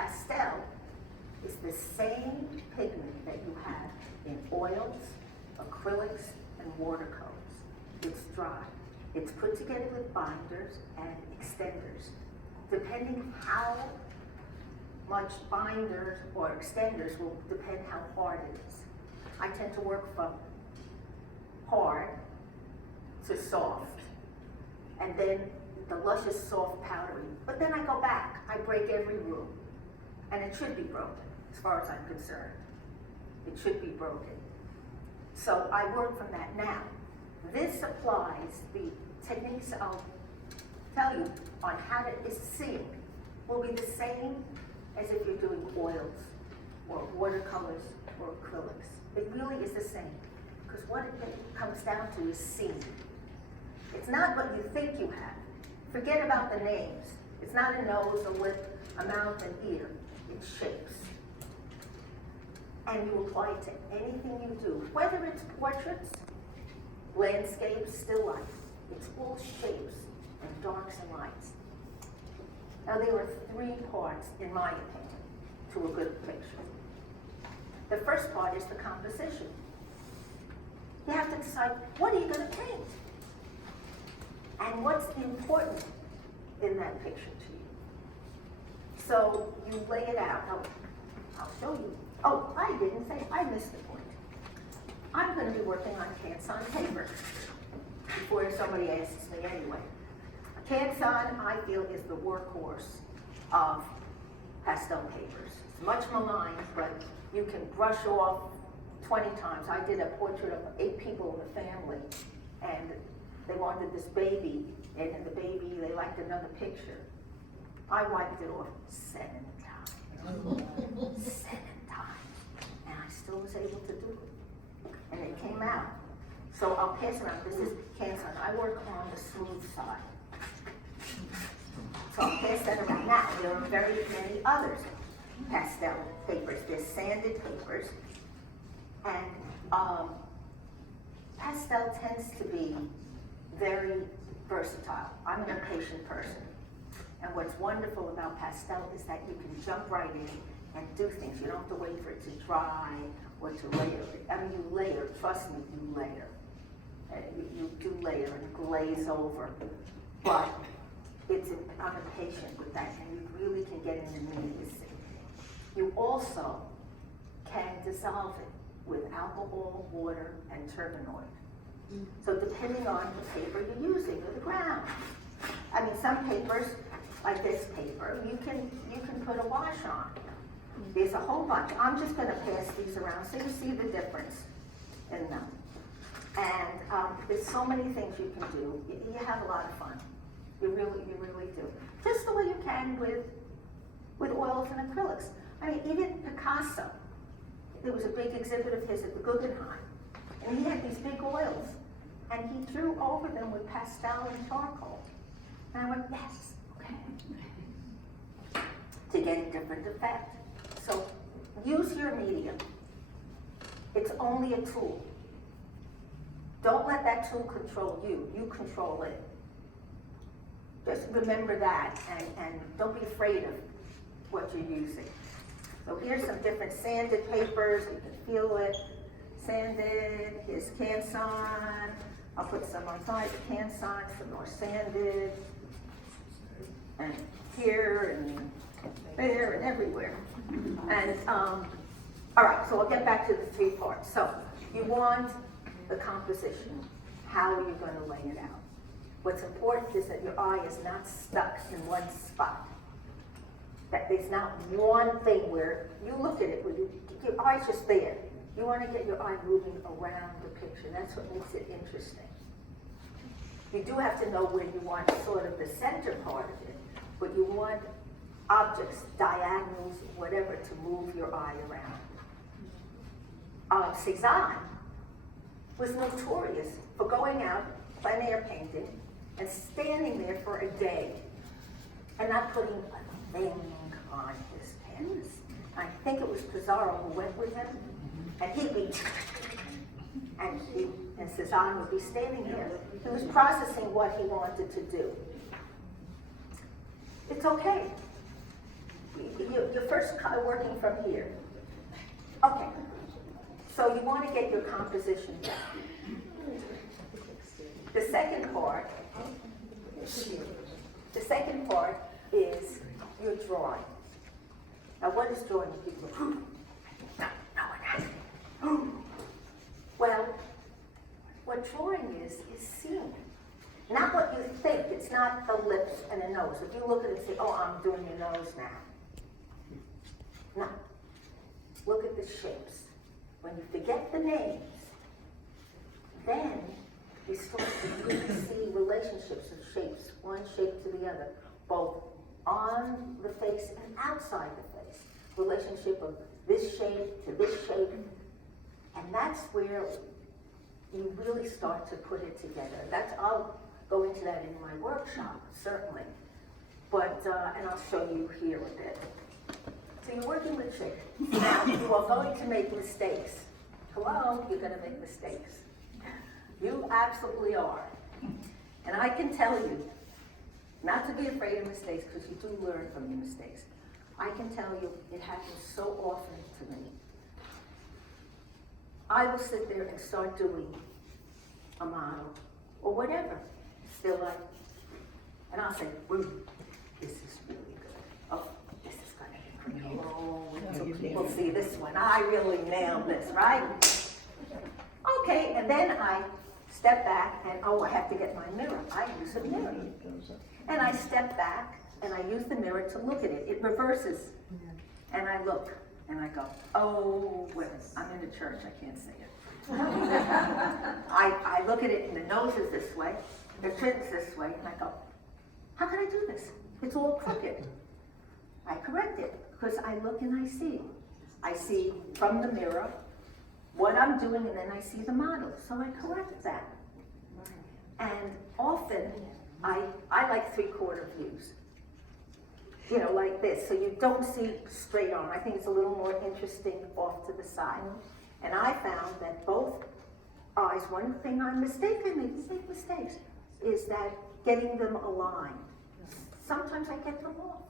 pastel is the same pigment that you have in oils, acrylics, and watercolors. It's dry. It's put together with binders and extenders. Depending how much binders or extenders will depend how hard it is. I tend to work from hard to soft, and then the luscious, soft, powdery. But then I go back. I break every rule, and it should be broken, as far as I'm concerned. It should be broken. So I work from that now. This applies, the techniques I'll tell you on how to sing will be the same as if you're doing oils or watercolors or acrylics. It really is the same, because what it comes down to is seeing. It's not what you think you have. Forget about the names. It's not a nose, a lip, a mouth, and ear. It's shapes. And you apply it to anything you do, whether it's portraits, landscapes, still life. It's all shapes and darks and lights. Now there are three parts, in my opinion, to a good picture. The first part is the composition. You have to decide, what are you going to paint? And what's important in that picture to you? So you lay it out. I'll show you. Oh, I didn't say, I missed the point. I'm going to be working on Canson paper before somebody asks me anyway. Canson, I feel, is the workhorse of pastel papers. It's much maligned, but you can brush off 20 times. I did a portrait of 8 people in the family, and they wanted this baby, and in the baby, they liked another picture. I wiped it off 7 times. 7 times. And I still was able to do it. And it came out. So I'll pass around. This is Canson. I work on the smooth side. So I'll pass that around. Now, there are very many others pastel papers. There's sanded papers. And pastel tends to be very versatile. I'm an impatient person. And what's wonderful about pastel is that you can jump right in and do things. You don't have to wait for it to dry or to layer it. I mean, you layer, trust me, you layer. You do layer and glaze over. But I'm impatient with that, and you really can get in the immediacy. You also can dissolve it with alcohol, water, and turpenoid. So depending on the paper you're using or the ground. I mean, some papers, like this paper, you can put a wash on. There's a whole bunch. I'm just going to pass these around so you see the difference in them. And there's so many things you can do. You have a lot of fun. You really do. Just the way you can with oils and acrylics. I mean, even Picasso. There was a big exhibit of his at the Guggenheim, and he had these big oils, and he drew over them with pastel and charcoal. And I went, yes, okay. To get a different effect. So use your medium. It's only a tool. Don't let that tool control you. You control it. Just remember that, and don't be afraid of what you're using. So here's some different sanded papers. You can feel it. Sanded. Here's Canson. I'll put some on side of Canson, some more sanded. And here and there and everywhere. And all right, so I'll get back to the 3 parts. So you want the composition. How are you going to lay it out? What's important is that your eye is not stuck in one spot. That there's not one thing where you look at it, your eye's just there. You want to get your eye moving around the picture. That's what makes it interesting. You do have to know where you want sort of the center part of it, but you want objects, diagonals, whatever, to move your eye around. Cézanne was notorious for going out, plein air painting, and standing there for a day and not putting a thing on his canvas. I think it was Pissarro who went with him, and he'd be, and Cézanne would be standing there. He was processing what he wanted to do. It's okay. you're first working from here. Okay, so you want to get your composition down. The second part is your drawing. Now, what is drawing? People go, no one has it. Well, what drawing is seeing. Not what you think. It's not the lips and the nose. If you look at it and say, oh, I'm doing your nose now. No. Look at the shapes. When you forget the names, then you start to really see relationships of shapes, one shape to the other, both on the face and outside the face. Relationship of this shape to this shape. And that's where you really start to put it together. I'll go into that in my workshop, certainly. But, and I'll show you here a bit. So you're working with shapes. Now, you are going to make mistakes. Hello, you're going to make mistakes. You absolutely are. And I can tell you, not to be afraid of mistakes, because you do learn from your mistakes. I can tell you, it happens so often to me. I will sit there and start doing a model, or whatever, still life, and I'll say, this is really good. Oh, this is going to be great. Oh, until people see this one. I really nailed this, right? Okay, and then I step back and, I have to get my mirror. I use a mirror. And I step back and I use the mirror to look at it. It reverses. And I look and I go, oh, wait, I'm in the church, I can't say it. I look at it and the nose is this way, the chin's this way, and I go, how can I do this? It's all crooked. I correct it because I look and I see. I see from the mirror what I'm doing, and then I see the model, so I correct that. And often, I like 3/4 views. You know, like this, so you don't see straight on. I think it's a little more interesting off to the side. And I found that both eyes, one thing I make mistakes, is that getting them aligned. Sometimes I get them off,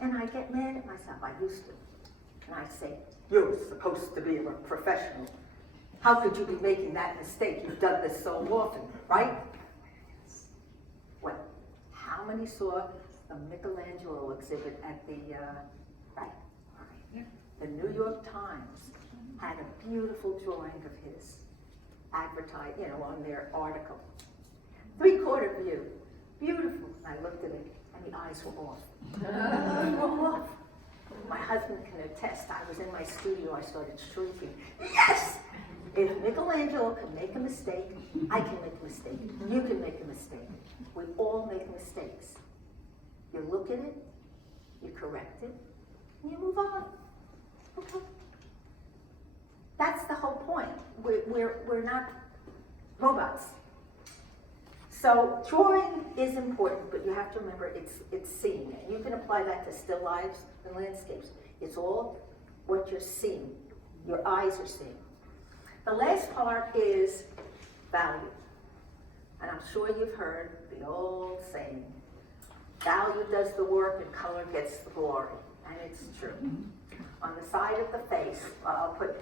and I get mad at myself. I used to. And I say, you're supposed to be a professional. How could you be making that mistake? You've done this so often, right? Well, how many saw the Michelangelo exhibit at the, the New York Times had a beautiful drawing of his advertised, on their article. 3/4 view, beautiful. I looked at it, and the eyes were off. They were off. My husband can attest. I was in my studio. I started shrieking. Yes! If Michelangelo can make a mistake, I can make a mistake. You can make a mistake. We all make mistakes. You look at it, you correct it, and you move on. Okay. That's the whole point. We're not robots. So drawing is important, but you have to remember it's seeing. And you can apply that to still lives and landscapes. It's all what you're seeing. Your eyes are seeing. The last part is value. And I'm sure you've heard the old saying, value does the work and color gets the glory. And it's true. On the side of the face, I'll put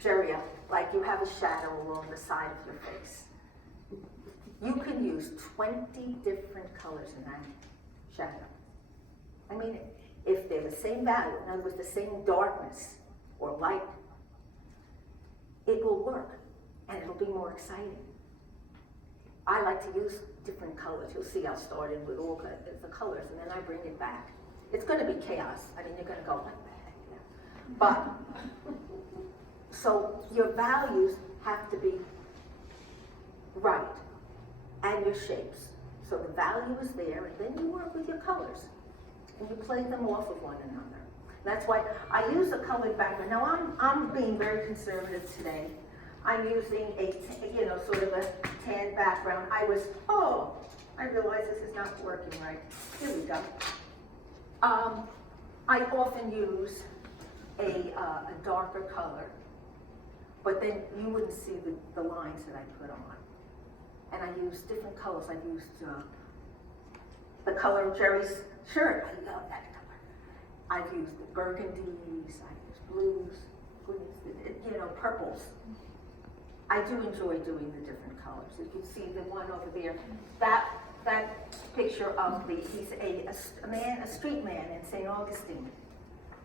Jerry up, like you have a shadow along the side of your face. You can use 20 different colors in that shadow. I mean, if they're the same value, in other words, the same darkness or light, it will work and it'll be more exciting. I like to use different colors. You'll see I'll start in with all the colors and then I bring it back. It's going to be chaos. I mean, you're going to go, what the heck? Yeah. But, so your values have to be right. And your shapes. So the value is there, and then you work with your colors. And you play them off of one another. That's why I use a colored background. Now I'm being very conservative today. I'm using a, sort of a tan background. I realize this is not working right. Here we go. I often use a darker color, but then you wouldn't see the lines that I put on. And I use different colors. I used the color of Jerry's shirt. I love that color. I've used the burgundies, I've used blues, greens, you know, purples. I do enjoy doing the different colors. You can see the one over there. That picture of he's a man, a street man in St. Augustine.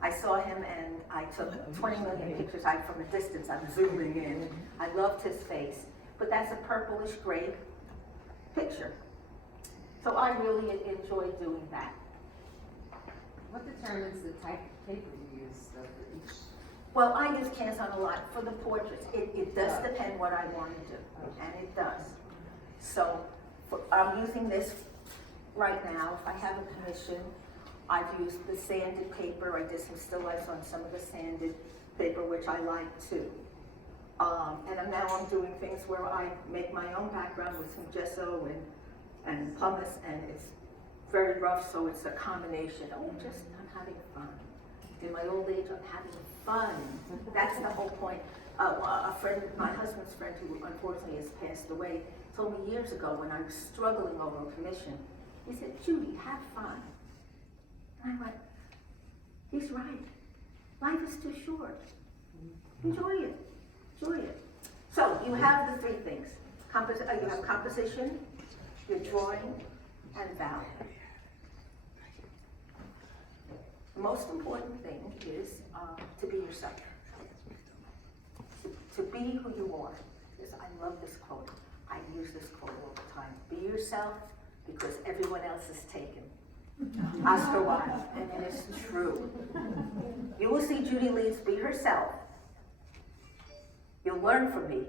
I saw him and I took 20 million pictures. From a distance, I'm zooming in. I loved his face. But that's a purplish gray picture. So I really enjoy doing that. What determines the type of paper you use for each? Well, I use Canson a lot for the portraits. It does depend what I want to do, and it does. So I'm using this right now. If I have a commission, I've used the sanded paper. I did some still lifes on some of the sanded paper, which I like too. And now I'm doing things where I make my own background with some gesso and pumice, and it's very rough, so it's a combination. I'm having fun. In my old age, I'm having fun. That's the whole point. A friend, my husband's friend, who unfortunately has passed away, told me years ago when I was struggling over a commission, he said, "Judy, have fun." And I went, he's right. Life is too short. Enjoy it. Enjoy it. So you have the three things. You have composition, your drawing, and value. The most important thing is to be yourself. To be who you are. I love this quote. I use this quote all the time. Be yourself because everyone else is taken. Oscar Wilde, and it is true. You will see Judy Leeds be herself. You'll learn from me,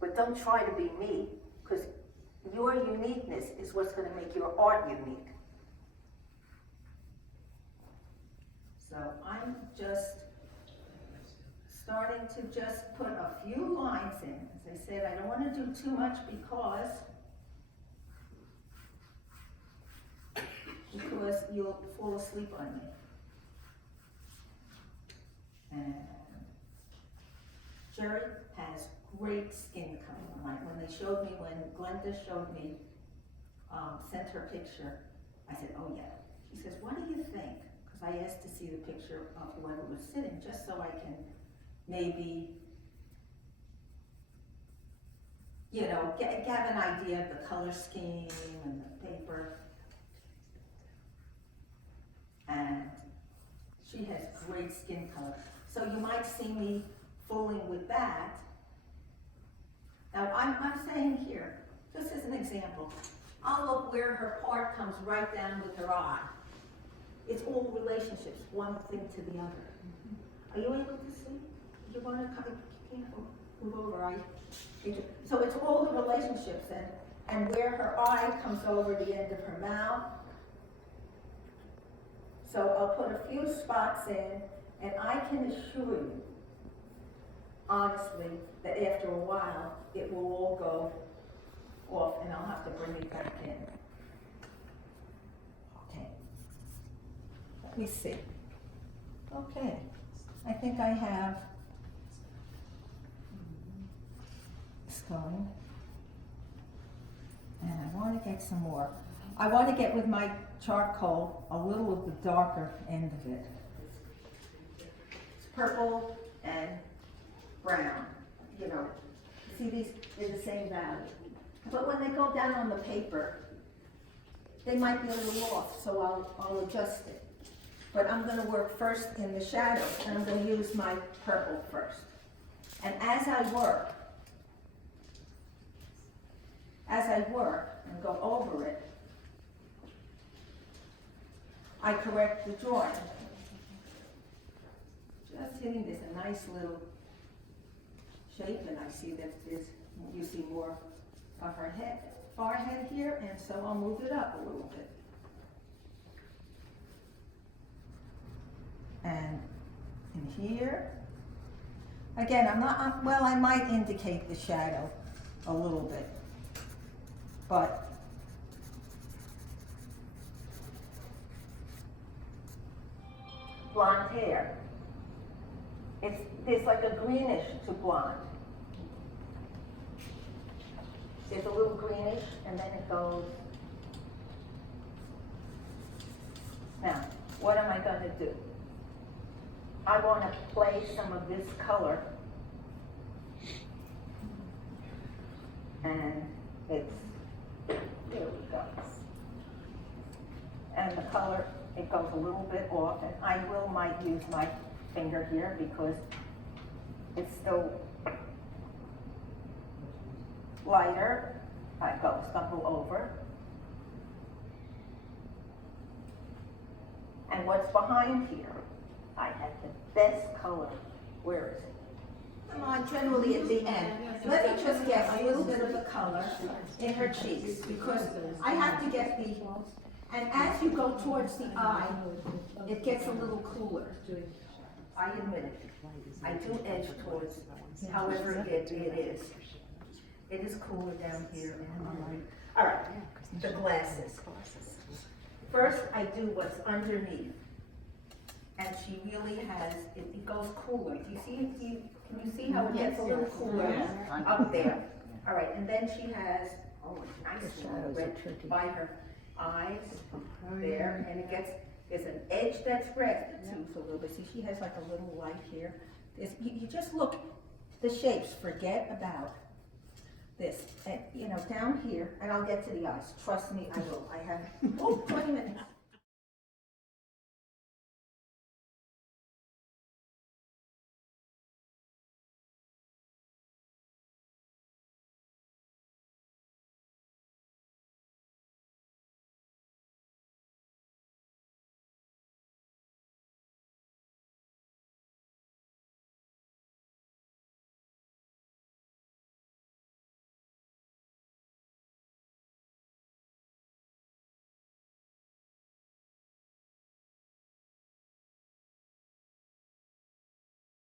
but don't try to be me, because your uniqueness is what's going to make your art unique. So I'm just starting to just put a few lines in. As I said, I don't want to do too much because you'll fall asleep on me. And Jerry has great skin color. Like when Glenda showed me, sent her picture, I said, "Oh yeah." She says, "What do you think?" Because I asked to see the picture of whoever was sitting, just so I can maybe, get an idea of the color scheme and the paper. And she has great skin color. So you might see me fooling with that. Now I'm saying here, just as an example, I'll look where her part comes right down with her eye. It's all relationships, one thing to the other. Are you able to see? You want to come, you move over, so it's all the relationships and where her eye comes over the end of her mouth. So I'll put a few spots in, and I can assure you, honestly, that after a while, it will all go off, and I'll have to bring it back in. Okay. Let me see. Okay. I think I have this going. And I want to get some more. I want to get with my charcoal a little of the darker end of it. It's purple and brown. See these, they're the same value. But when they go down on the paper, they might be a little off, so I'll adjust it. But I'm going to work first in the shadows, and I'm going to use my purple first. And as I work and go over it, I correct the drawing. Just hitting this a nice little shape, and I see that you see more of her forehead here, and so I'll move it up a little bit. And in here, again, I might indicate the shadow a little bit, but blonde hair. There's like a greenish to blonde. There's a little greenish, and then it goes. Now, what am I gonna do? I wanna play some of this color. And it's, there we go. And the color, it goes a little bit off, and I might use my finger here because it's still lighter. I go stumble over. And what's behind here? I had the best color. Where is it? Come on, generally at the end. Let me just get a little bit of the color in her cheeks, because I have to get the, and as you go towards the eye, it gets a little cooler. I admit it. I do edge towards, however it is. It is cooler down here. All right, the glasses. First, I do what's underneath. And she really has, it goes cooler. Do you see, can you see how it gets a little cooler up there? All right, and then she has, oh, nice one, red by her eyes there, and it gets, there's an edge that's red too, so a little bit. See, she has like a little light here. You just look, the shapes, forget about this. And, you know, down here, and I'll get to the eyes. Trust me, I will. I have, 20 minutes.